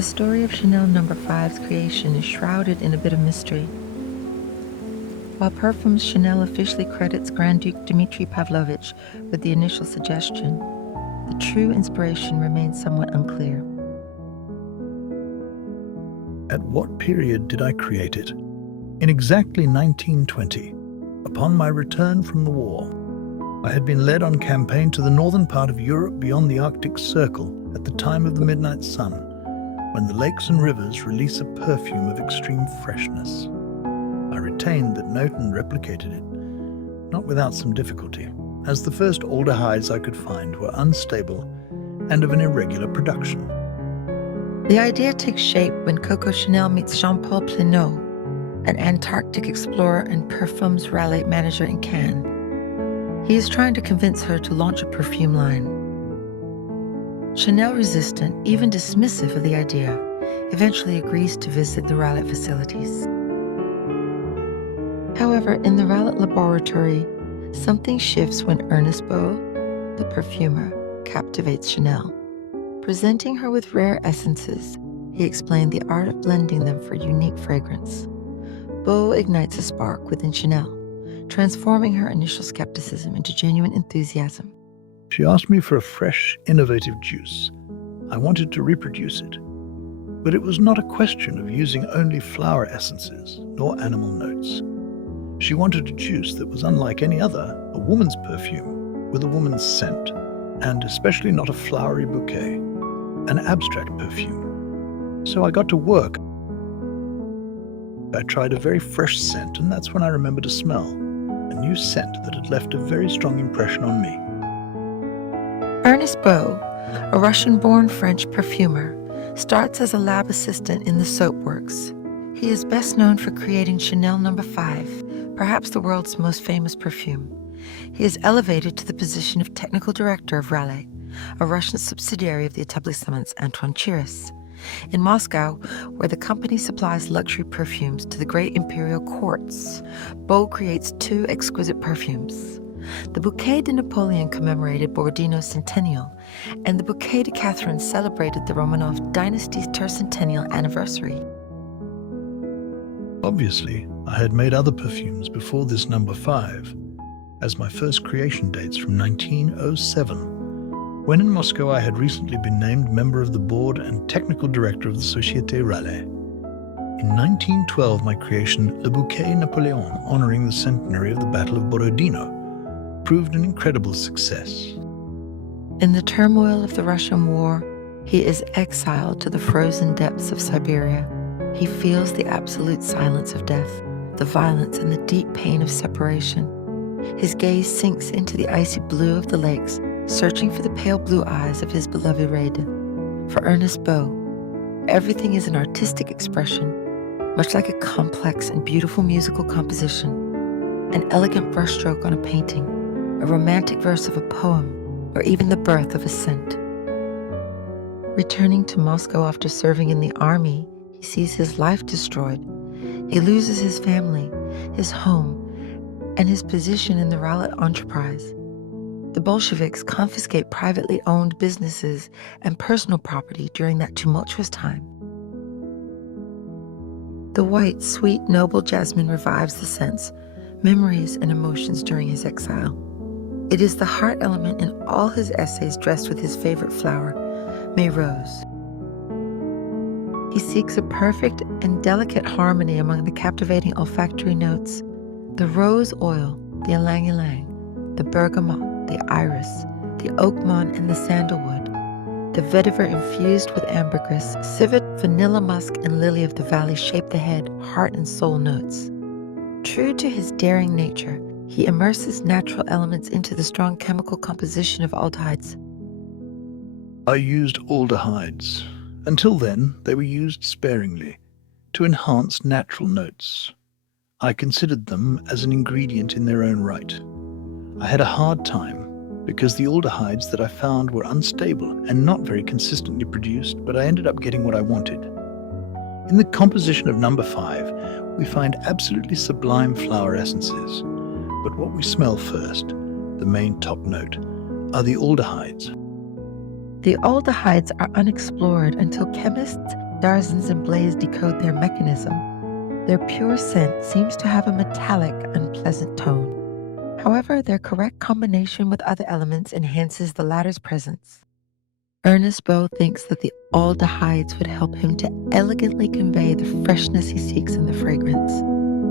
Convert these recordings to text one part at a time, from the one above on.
The story of Chanel No. 5's creation is shrouded in a bit of mystery. While Perfume's Chanel officially credits Grand Duke Dmitry Pavlovich with the initial suggestion, the true inspiration remains somewhat unclear. At what period did I create it? In exactly 1920, upon my return from the war. I had been led on campaign to the northern part of Europe beyond the Arctic Circle at the time of the midnight sun, when the lakes and rivers release a perfume of extreme freshness. I retained that note and replicated it, not without some difficulty, as the first aldehydes I could find were unstable and of an irregular production. The idea takes shape when Coco Chanel meets Jean-Paul Plenot, an Antarctic explorer and Perfume's rally manager in Cannes. He is trying to convince her to launch a perfume line. Chanel, resistant, even dismissive of the idea, eventually agrees to visit the Raleigh facilities. However, in the Raleigh laboratory, something shifts when Ernest Beaux, the perfumer, captivates Chanel. Presenting her with rare essences, he explained the art of blending them for unique fragrance. Beaux ignites a spark within Chanel, transforming her initial skepticism into genuine enthusiasm. She asked me for a fresh, innovative juice. I wanted to reproduce it. But it was not a question of using only flower essences nor animal notes. She wanted a juice that was unlike any other, a woman's perfume with a woman's scent, and especially not a flowery bouquet, an abstract perfume. So I got to work. I tried a very fresh scent, and that's when I remembered a smell, a new scent that had left a very strong impression on me. Ernest Beaux, a Russian-born French perfumer, starts as a lab assistant in the soap works. He is best known for creating Chanel No. 5, perhaps the world's most famous perfume. He is elevated to the position of technical director of Raleigh, a Russian subsidiary of the établissement Antoine Chiras. In Moscow, where the company supplies luxury perfumes to the great imperial courts, Beaux creates two exquisite perfumes. The Bouquet de Napoleon commemorated Borodino's centennial, and the Bouquet de Catherine celebrated the Romanov dynasty's tercentennial anniversary. Obviously, I had made other perfumes before this No. 5, as my first creation dates from 1907. When in Moscow, I had recently been named member of the board and technical director of the Société Raleigh. In 1912, my creation, Le Bouquet Napoléon, honoring the centenary of the Battle of Borodino, proved an incredible success. In the turmoil of the Russian war, he is exiled to the frozen depths of Siberia. He feels the absolute silence of death, the violence and the deep pain of separation. His gaze sinks into the icy blue of the lakes, searching for the pale blue eyes of his beloved Rede. For Ernest Beaux, everything is an artistic expression, much like a complex and beautiful musical composition, an elegant brushstroke on a painting, a romantic verse of a poem, or even the birth of a scent. Returning to Moscow after serving in the army, he sees his life destroyed. He loses his family, his home, and his position in the Raleigh enterprise. The Bolsheviks confiscate privately owned businesses and personal property during that tumultuous time. The white, sweet, noble jasmine revives the sense, memories, and emotions during his exile. It is the heart element in all his essays dressed with his favorite flower, May Rose. He seeks a perfect and delicate harmony among the captivating olfactory notes, the rose oil, the ylang-ylang, the bergamot, the iris, the oakmon, and the sandalwood, the vetiver infused with ambergris, civet, vanilla musk, and lily of the valley shape the head, heart, and soul notes. True to his daring nature, he immerses natural elements into the strong chemical composition of aldehydes. I used aldehydes. Until then, they were used sparingly, to enhance natural notes. I considered them as an ingredient in their own right. I had a hard time because the aldehydes that I found were unstable and not very consistently produced, but I ended up getting what I wanted. In the composition of No. 5, we find absolutely sublime flower essences, but what we smell first, the main top note, are the aldehydes. The aldehydes are unexplored until chemists Darzens and Blaze decode their mechanism. Their pure scent seems to have a metallic, unpleasant tone. However, their correct combination with other elements enhances the latter's presence. Ernest Beaux thinks that the aldehydes would help him to elegantly convey the freshness he seeks in the fragrance.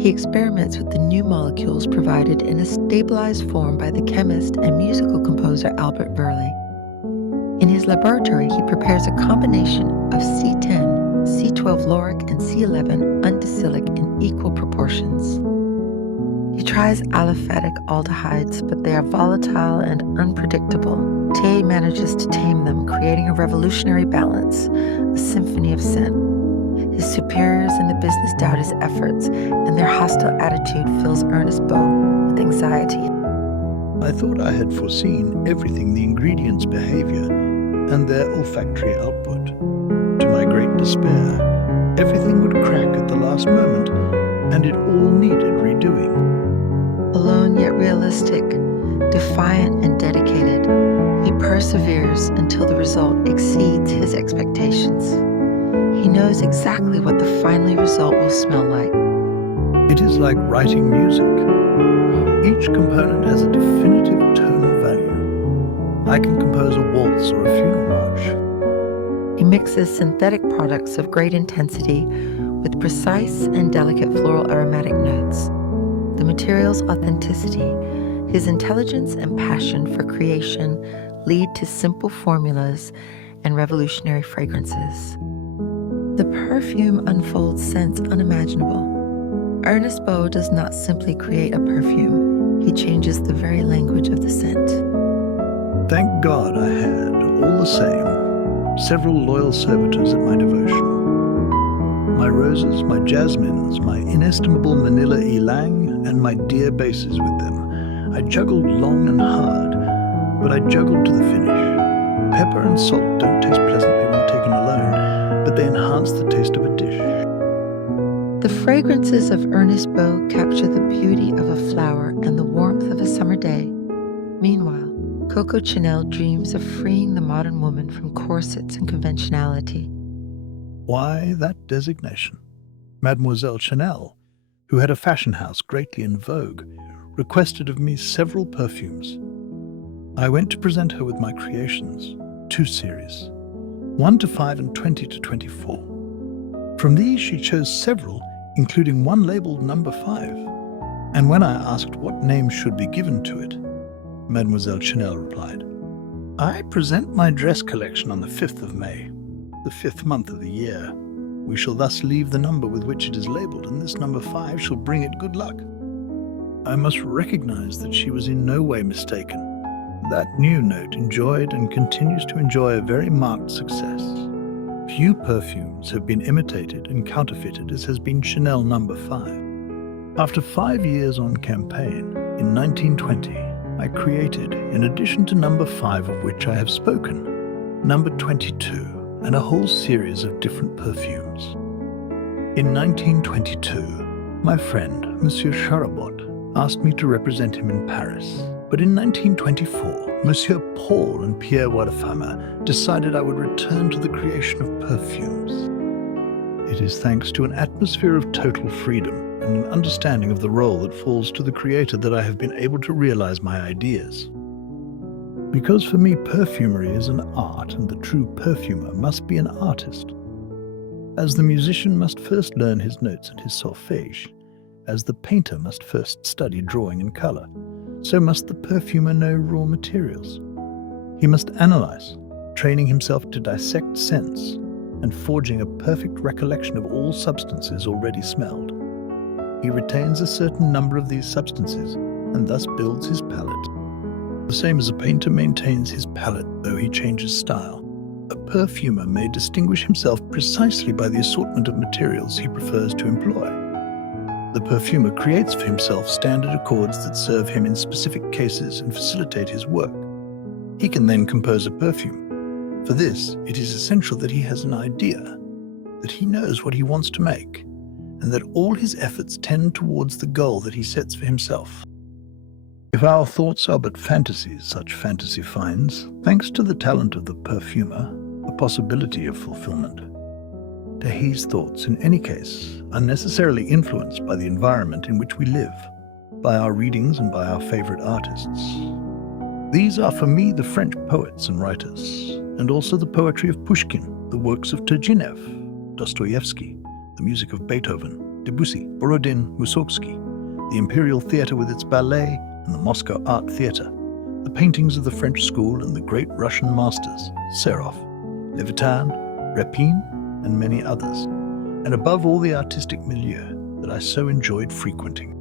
He experiments with the new molecules provided in a stabilized form by the chemist and musical composer Albert Verley. In his laboratory, he prepares a combination of C10, C12 lauric, and C11 undecilic in equal proportions. He tries aliphatic aldehydes, but they are volatile and unpredictable. 𝐂𝐞𝐧𝐿 manages to tame them, creating a revolutionary balance, a symphony of scent. His superiors in the business doubt his efforts, and their hostile attitude fills Ernest Beaux with anxiety. I thought I had foreseen everything, the ingredients' behavior and their olfactory output. To my great despair, everything would crack at the last moment, and it all needed redoing. Alone yet realistic, defiant and dedicated, he perseveres until the result exceeds his expectations. He knows exactly what the final result will smell like. It is like writing music. Each component has a definitive tonal value. I can compose a waltz or a funeral march. He mixes synthetic products of great intensity with precise and delicate floral aromatic notes. The material's authenticity, his intelligence and passion for creation lead to simple formulas and revolutionary fragrances. The perfume unfolds scents unimaginable. Ernest Beaux does not simply create a perfume, he changes the very language of the scent. Thank God I had, all the same, several loyal servitors at my devotion. My roses, my jasmines, my inestimable Manila ylang, and my dear bases with them. I juggled long and hard, but I juggled to the finish. Pepper and salt don't taste pleasantly when taken alone, but they enhance the taste of a dish. The fragrances of Ernest Beaux capture the beauty of a flower and the warmth of a summer day. Meanwhile, Coco Chanel dreams of freeing the modern woman from corsets and conventionality. Why that designation? Mademoiselle Chanel, who had a fashion house greatly in vogue, requested of me several perfumes. I went to present her with my creations, 2 series, 1 to 5 and 20 to 24. From these she chose several, including one labeled number 5, and when I asked what name should be given to it, Mademoiselle Chanel replied, "I present my dress collection on the 5th of May, the 5th month of the year. We shall thus leave the number with which it is labeled, and this number 5 shall bring it good luck." I must recognize that she was in no way mistaken. That new note enjoyed and continues to enjoy a very marked success. Few perfumes have been imitated and counterfeited as has been Chanel number 5. After 5 years on campaign, in 1920, I created, in addition to number 5 of which I have spoken, number 22 and a whole series of different perfumes. In 1922, my friend, Monsieur Charabot, asked me to represent him in Paris. But in 1924, Monsieur Paul and Pierre Waterfamer decided I would return to the creation of perfumes. It is thanks to an atmosphere of total freedom and an understanding of the role that falls to the creator that I have been able to realize my ideas. Because for me, perfumery is an art, and the true perfumer must be an artist. As the musician must first learn his notes and his solfège, as the painter must first study drawing and color, so must the perfumer know raw materials. He must analyze, training himself to dissect scents and forging a perfect recollection of all substances already smelled. He retains a certain number of these substances and thus builds his palette. The same as a painter maintains his palette though he changes style, a perfumer may distinguish himself precisely by the assortment of materials he prefers to employ. The perfumer creates for himself standard accords that serve him in specific cases and facilitate his work. He can then compose a perfume. For this, it is essential that he has an idea, that he knows what he wants to make, and that all his efforts tend towards the goal that he sets for himself. If our thoughts are but fantasies, such fantasy finds, thanks to the talent of the perfumer, a possibility of fulfillment. Dahi's thoughts, in any case, are necessarily influenced by the environment in which we live, by our readings and by our favorite artists. These are for me the French poets and writers, and also the poetry of Pushkin, the works of Turgenev, Dostoevsky, the music of Beethoven, Debussy, Borodin, Mussorgsky, the Imperial Theatre with its ballet, and the Moscow Art Theatre, the paintings of the French school and the great Russian masters, Serov, Levitan, Repin, and many others, and above all the artistic milieu that I so enjoyed frequenting.